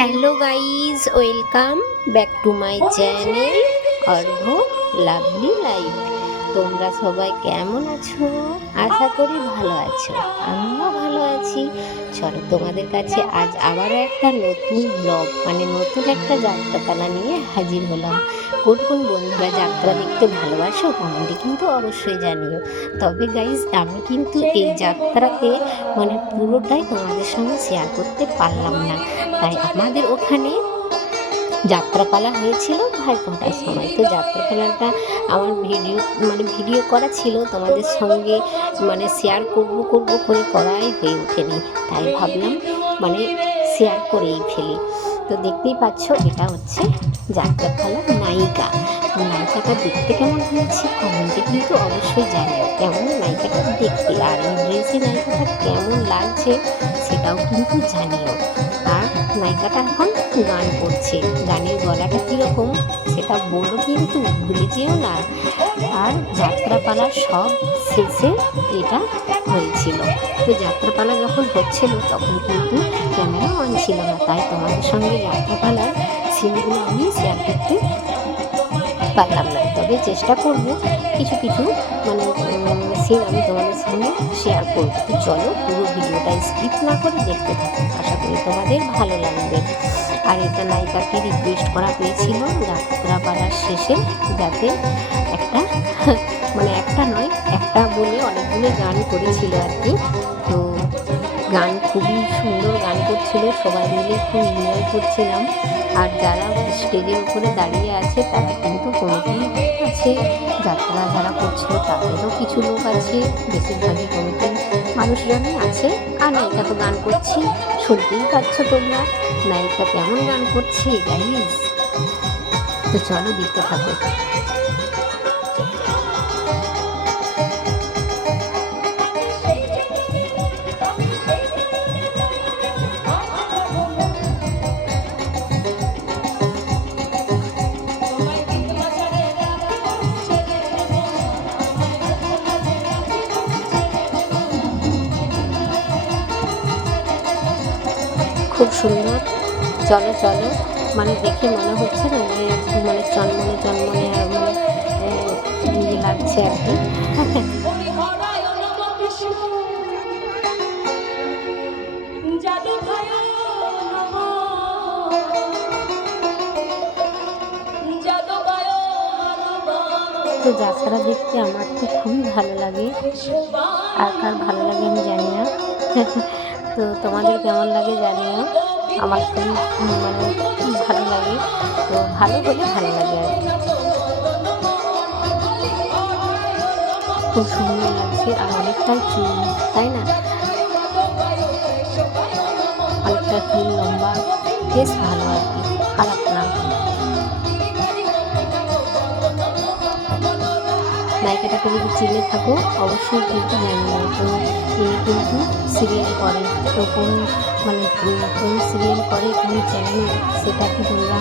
Hello guys, welcome back to my channel Argha lovely life. তোমরা সবাই কেমন আছো? আশা করি ভালো আছো, আমিও ভালো আছি। চলো তোমাদের কাছে আজ আবারও একটা নতুন ব্লগ নতুন একটা যাত্রাপালা নিয়ে হাজির হলাম। কোন কোন বন্ধুরা যাত্রা দেখতে ভালোবাসো কমেন্টে কিন্তু অবশ্যই জানিও। তবে গাইজ আমি কিন্তু এই যাত্রাতে পুরোটাই তোমাদের সঙ্গে শেয়ার করতে পারলাম না। তাই আমাদের ওখানে যাত্রাপালা হয়েছিল ভাইফোঁটার সময়। তো যাত্রাপালাটা আমার ভিডিও করা ছিল তোমাদের সঙ্গে শেয়ার করব করে করাই হয়ে ওঠেনি। তাই ভাবলাম শেয়ার করেই ফেলি। তো দেখতেই পাচ্ছ, এটা হচ্ছে যাত্রাপালার নায়িকা। তো নায়িকাটা দেখতে কেমন হয়েছে কমেন্টে কিন্তু অবশ্যই জানিও কেমন নায়িকাটা দেখতে, আর এই ড্রেসে নায়িকাটা কেমন লাগছে সেটাও কিন্তু জানিও। আর নায়িকাটা এখন গান করছে, গানের গলাটা কীরকম সেটা বলো কিন্তু ভুলে যেও না। আর যাত্রাপালার সব শেষে এটা হয়েছিল। তো যাত্রাপালা যখন হচ্ছিল তখন কিন্তু ক্যামেরা অন ছিল না, তাই তোমাদের সঙ্গে যাত্রাপালার সিনগুলো আমি শেয়ার করতে পারলাম না। তবে চেষ্টা করব কিছু কিছু সিন আমি তোমাদের সঙ্গে শেয়ার করব। তো চলো পুরো ভিডিওটা স্কিপ না করে দেখতে থাকো, আশা করি তোমাদের ভালো লাগবে। আর এটা নায়িকাকে রিকোয়েস্ট করা হয়েছিল যাত্রাপালার শেষে যাতে একটা একটা নয়, একটা বলে অনেকগুলো গান করেছিল আর কি। তো গান খুবই সুন্দর গান করছিল, সবাই মিলে খুব এনজয় করছিলাম। আর যারা স্টেজের উপরে দাঁড়িয়ে আছে তারা কিন্তু কমিটি আছে, যাত্রা যারা করছিল তাদেরও কিছু লোক আছে, বেশিরভাগই কমিটির মানুষজনই আছে। আর নায়িকা তো গান করছি, শুনতেই পাচ্ছ তোমরা নায়িকা কেমন গান করছে গাইজ। তো চলো দেখতে থাকো। খুব সুন্দর, চলো চলো দেখে মনে হচ্ছে না যে চন্মনে চন্মনে ইয়ে লাগছে আর কি। তো যাত্রা দেখতে আমার তো খুবই ভালো লাগে, আর কার ভালো লাগে আমি জানি না। তো তোমাদের কেমন লাগে জানিও, আমার খুবই ভালো লাগে। তো ভালো হলে ভালো লাগে আর কি। খুব সুন্দর লাগছে, আর অনেকটাই চুল, তাই না? অনেকটা চুল লম্বা, বেশ ভালো আর কি, খারাপ না। নায়িকাটাকে যদি চিনে থাকো অবশ্যই কিন্তু জানিও। তো ইনি কিন্তু সিরিয়াল করে, তো কোন সিরিয়াল করে কোন চ্যানেলে সেটা কি তোমরা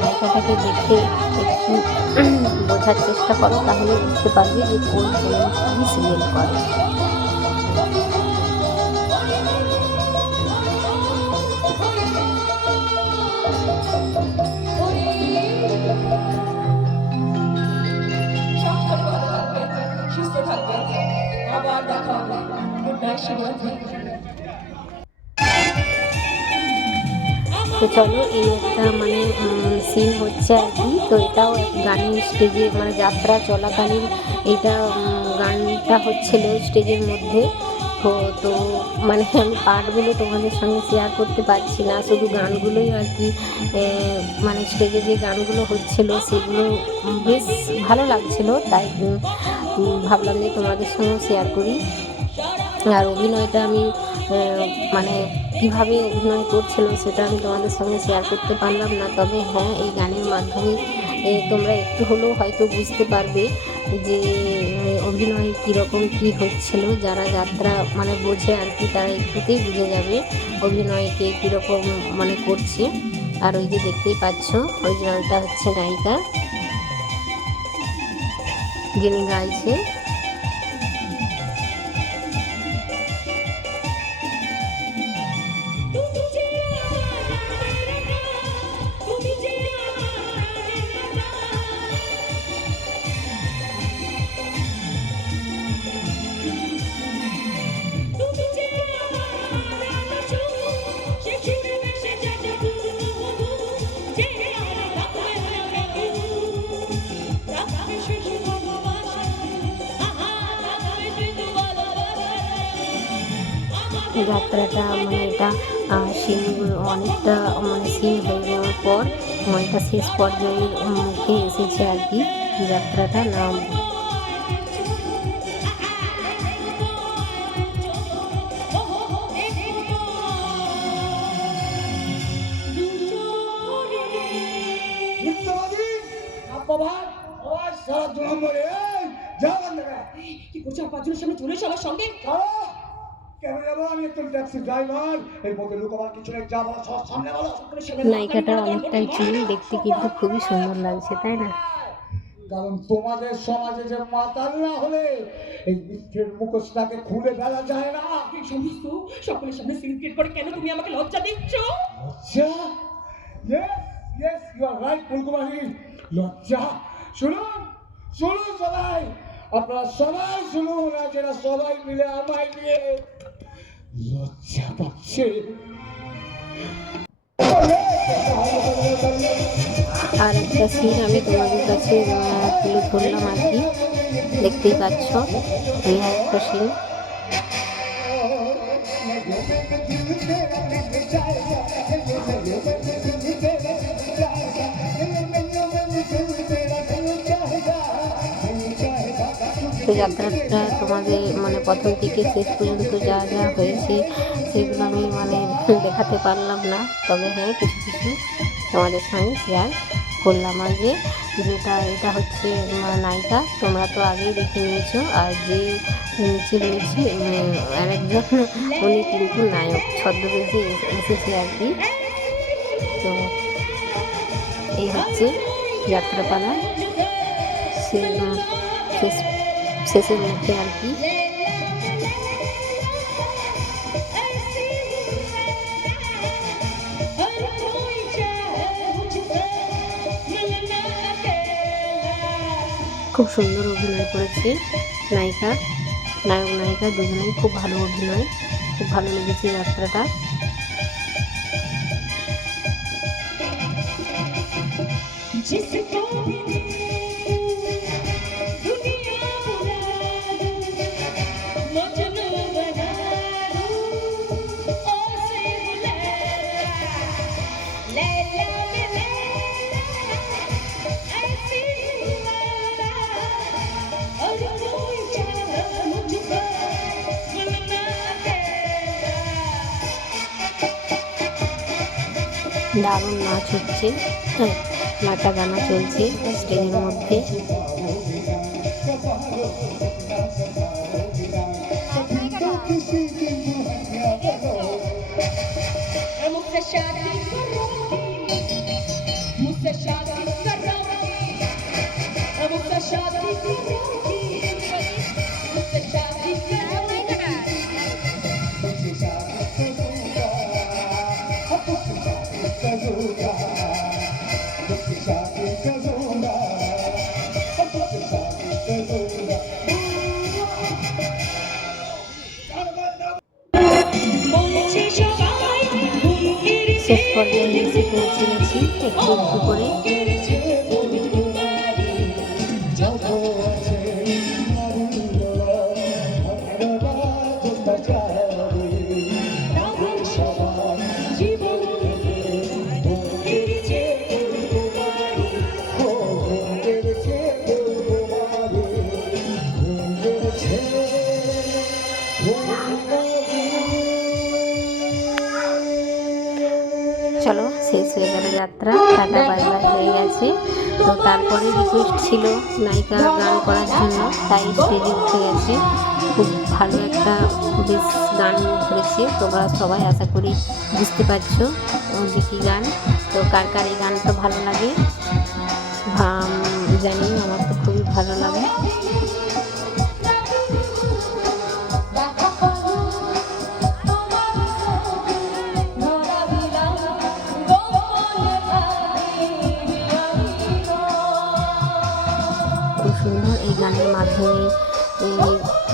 নায়িকাটাকে দেখে একটু বোঝার চেষ্টা করো, তাহলে বুঝতে পারবে যে কোন চ্যানেলে কী সিরিয়াল করে। তো চলো, এই একটা সিন হচ্ছে আর কি। তো এটাও গানের স্টেজে যাত্রা চলাকালীন এটা গানটা হচ্ছিল স্টেজের মধ্যে। তো আমি পার্টগুলো তোমাদের সঙ্গে শেয়ার করতে পারছি না, শুধু গানগুলোই আর কি। স্টেজে যে গানগুলো হচ্ছিল সেগুলো বেশ ভালো লাগছিল, তাই ভাবলাম যে তোমাদের সঙ্গে শেয়ার করি। আর অভিনয়টা আমি কীভাবে অভিনয় করছিল সেটা আমি তোমাদের সঙ্গে শেয়ার করতে পারলাম না। তবে হ্যাঁ, এই গানের মাধ্যমে তোমরা একটু হলেও হয়তো বুঝতে পারবে যে অভিনয় কীরকম কী হচ্ছিল। যারা যাত্রা বোঝে আর কি, তারা একটুতেই বুঝে যাবে অভিনয়কে কীরকম করছে। আর ওই যে দেখতেই পাচ্ছ, অরিজিনালটা হচ্ছে নায়িকা যিনি গাইছে। যাত্রাটা মানে এটা সিন অনেকটা মানে সিন হয়ে যাওয়ার পর এটা শেষ পর্যায়ের মুখে এসেছে আর কি যাত্রাটা নাম। কি করছো? আর পাঁচজনের সামনে চলে এসো আমার সঙ্গে। আমি একজন ট্যাক্সি ড্রাইভার, এর মধ্যে লুকোবার কিছু নেই, যা বলো সব সামনে বলো। নায়িকাটা অনেকটাই চিল, দেখতে কিন্তু খুবই সুন্দর লাগছে, তাই না? কারণ তোমাদের সমাজে যে মাতাল না হলে এই মিথ্যের মুখোশটাকে খুলে ফেলা যায় না। এই সমস্ত সকলের সামনে সিনক্রেট করে কেন তুমি আমাকে লজ্জা দিচ্ছ? লজ্জা? Yes yes, you are right Phulkumari, লজ্জা। শুনুন শুনুন সবাই, আপনারা সবাই শুনুন, আর যারা সবাই মিলে আমায় নিয়ে লজ্জা পাচ্ছে। আর একটা সিন আমি তোমাদের কাছে তুলে ধরলাম আর কি, দেখতেই পাচ্ছ এই একটা সিন। তো যাত্রাটা তোমাদের মানে প্রথম থেকে শেষ পর্যন্ত যা যা হয়েছে সেগুলো আমি মানে দেখাতে পারলাম না, তবে হ্যাঁ কিছু কিছু তোমাদের সঙ্গে শেয়ার করলাম। আর যেটা এটা হচ্ছে নায়িকা, তোমরা তো আগেই দেখে নিয়েছো, আর যে নিচে রয়েছে আরেকজন উনি কিন্তু নায়ক ছদ্মবেশে এসেছে আর কি। তো এই হচ্ছে যাত্রাপালা শেষের মধ্যে আর কি। খুব সুন্দর অভিনয় করেছে নায়িকা, নায়ক নায়িকা দুজনেই খুব ভালো অভিনয়, খুব ভালো লেগেছে যাত্রাটা। দারুণ নাচ হচ্ছে, হ্যাঁ নাচা গানা চলছে স্টেজের মধ্যে। শেষ পর্যায়ে এসে পৌঁছে গেছি একটু একটু করে। চলো শেষ হয়ে গেল যাত্রা, টাটা বাই বাই হয়ে গেছে। তো তারপরে রিকোয়েস্ট ছিল নায়িকা গান করার জন্য, তাই স্টেজে উঠে গেছে। খুব ভালো একটা বেশ গান করেছে, তোমরা সবাই আশা করি বুঝতে পারছো যে কী গান। তো কার কার এই গানটা ভালো লাগে জানি, আমার তো খুবই ভালো লাগে। খুব সুন্দর, এই গানের মাধ্যমে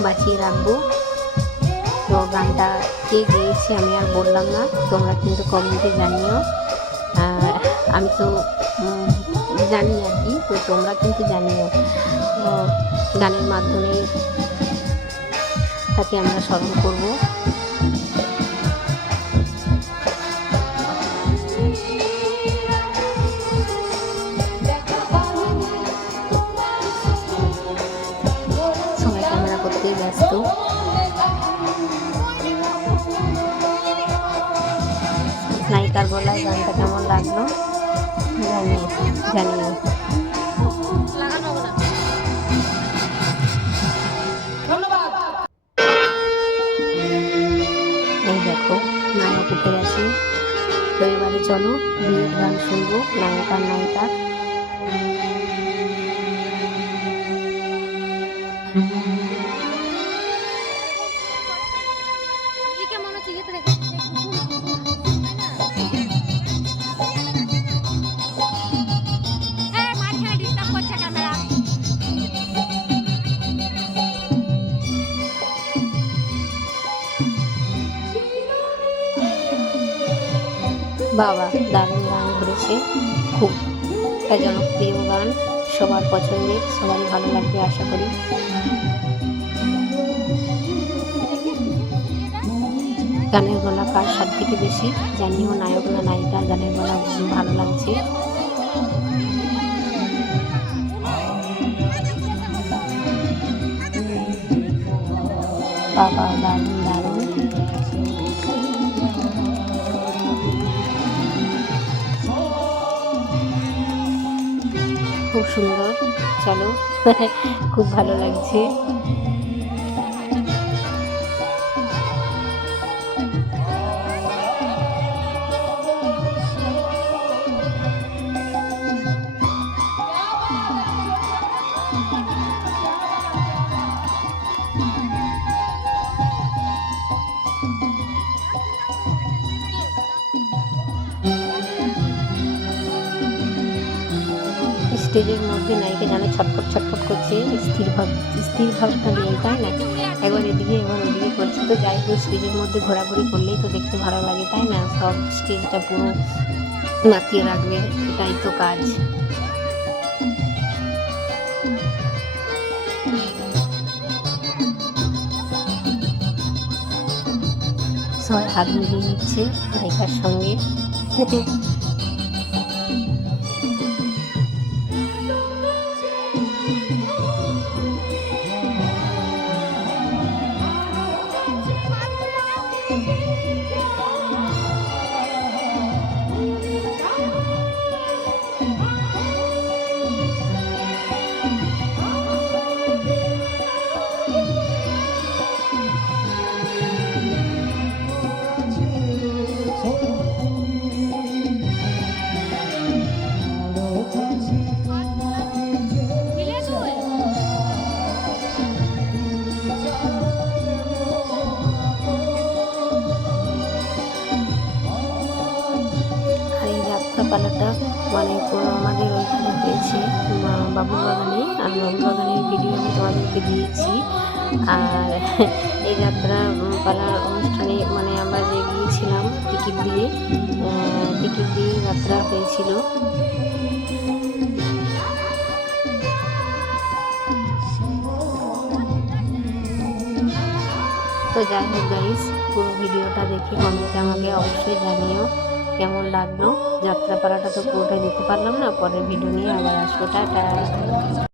বাঁচিয়ে রাখবো। তো গানটা কে গেয়েছে আমি আর বললাম না, তোমরা কিন্তু কমেন্টে জানিও। আমি তো জানি আর কি, তো তোমরা কিন্তু জানিও। গানের মাধ্যমে তাকে আমরা স্মরণ করব। নায়িকার গলায় গানটা কেমন লাগলো জানিও। এই দেখো নায়ক উঠে গেছে। তো এবারে চলো বিয়ের গান শুনবো নায়ক আর নায়িকার। বাবা দারুণ গান ধরেছে, খুব একটা জনপ্রিয় গান, সবার পছন্দের, সবারই ভালো লাগবে আশা করি। গানের গলা কার সব থেকে বেশি জানিও, নায়ক না নায়িকার গানের গলা ভালো লাগছে। বাবা দারুণ দারুণ। খুব সুন্দর, চলো খুব ভালো লাগছে। স্টেজের মধ্যে নায়িকা যেন ছটফট ছটফট করছে, স্থির ভাবটা নেই, তাই না? একবার এদিকে একবার ওদিকে করছে। তো যাই হোক, স্টেজের মধ্যে ঘোরাঘুরি করলেই তো দেখতে ভালো লাগে, তাই না? সব স্টেজটা পুরো মাতিয়ে রাখবে, এটাই তো কাজ। সবাই হাত মিলিয়ে নিচ্ছে নায়িকার সঙ্গে। পালাটা মানে পুরো আমাদের ওইখানে হয়েছে বাবুবাগানে, আর বাবুবাগানের ভিডিও আমি তোমাদেরকে দিয়েছি। আর এই যাত্রা পালার অনুষ্ঠানে মানে আমরা যে গিয়েছিলাম টিকিট দিয়ে যাত্রা হয়েছিল। তো যাই হোক গাইস, পুরো ভিডিওটা দেখে কমেন্টে আমাকে অবশ্যই জানিও কেমন লাগলো। যাত্রাপালাটা তো পুরোটাই দিতে পারলাম না, পরের ভিডিও নিয়ে আবার আসবো। টাটা।